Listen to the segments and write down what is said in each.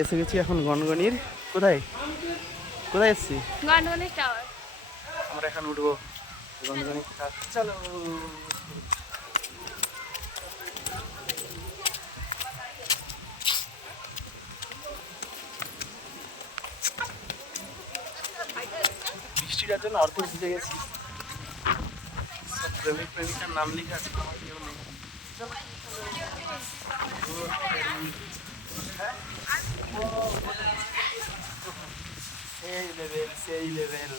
এসে গেছি এখন গনগনির কোথায় কোথায় এসছি গনগনির টাওয়ার। আমরা এখন উঠবো গনগনি চলো। বৃষ্টিটার জন্য অর্ধেক ভিজে গেছি। সব প্রেমিক প্রেমিকার নাম লিখে আছে, আমার কেউ নেই। সেই লেভেল সেই লেভেল।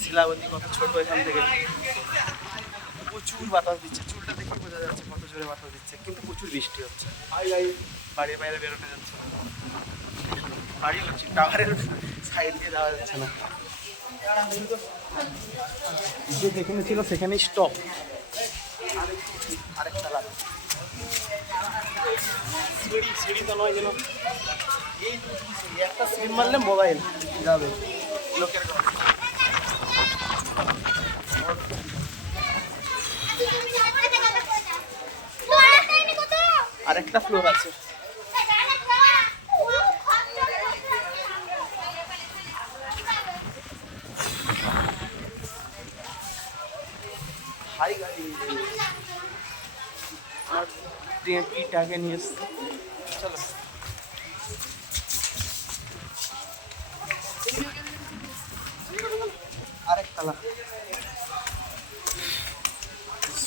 শিলাবতী কত ছোট এখান থেকে, প্রচুর বাতাস দিচ্ছে, চুলটা দেখে বোঝা যাচ্ছে কত জোরে বাতাস দিচ্ছে, কিন্তু প্রচুর বৃষ্টি হচ্ছে। বাড়ির বাইরে বেরোনো যাচ্ছে না, বাড়ি হচ্ছে টাওয়ারের সাইড দিয়ে যাওয়া যাচ্ছে না। যে যেখানে ছিল সেখানেই স্টপ। আরেকটা লাভ সিঁড়ি, সিঁড়ি তো নয় যেন এই একটা সিঁড়ি মারলে মোবাইল যাবে লোকের ঘরে। আরেকটা ফ্লোর আছে। হাই গাড়ি আর ট্রেনটাকে নিয়ে এসছে। চলো আরেক তালা।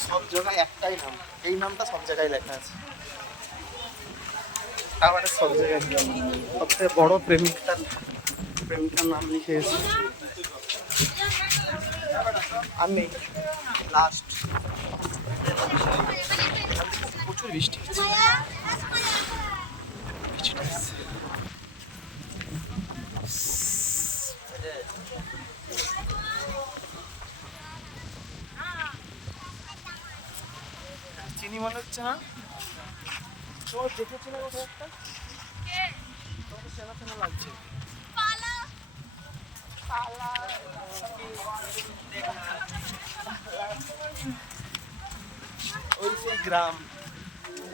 সব জায়গায় একটাই নাম, এই নামটা সব জায়গায় লেখা আছে। টাওয়ারের সব জায়গায় সবথেকে বড় প্রেমিকার নাম লিখে এসেছে। আমি লাস্ট। প্রচুর বৃষ্টি হচ্ছে, বৃষ্টিটা আসছে। চিনি মনে হচ্ছে না, তোমার দেখেছো না কোথাও একটা, তোমাকে চেনা চেনা লাগছে। ওই সেই গ্রাম,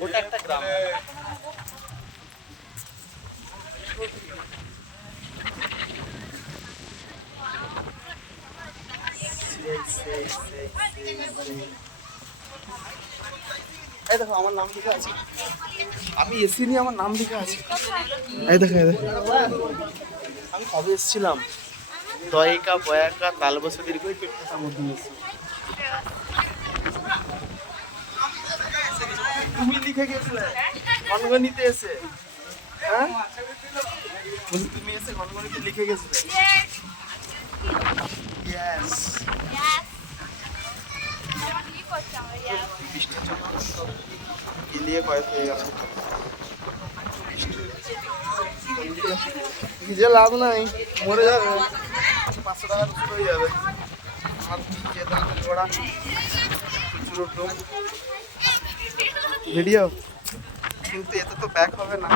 ওটা একটা গ্রাম। এই দেখো আমার নাম লেখা আছে, আমি এসি নিয়ে আমার নাম লেখা আছে। এই দেখো এই দেখো, আমি কবে এসেছিলাম, দয়িকা বয়াকা তালবসা দীর্ঘ পেটটার মধ্যে এসেছি। তুমি লিখে গেছিলে গনগনিতে এসে, হ্যাঁ তুমি এসে গনগনিতে লিখে গেছিলে। ইয়েস বৃষ্টির জন্য গিলিয়ে কয়েক হয়ে গেছে। ভিজে লাভ নাই, মরে যাবে, 500 টাকা রসুন হয়ে যাবে। ভিডিও কিন্তু এতে তো ব্যাক হবে না।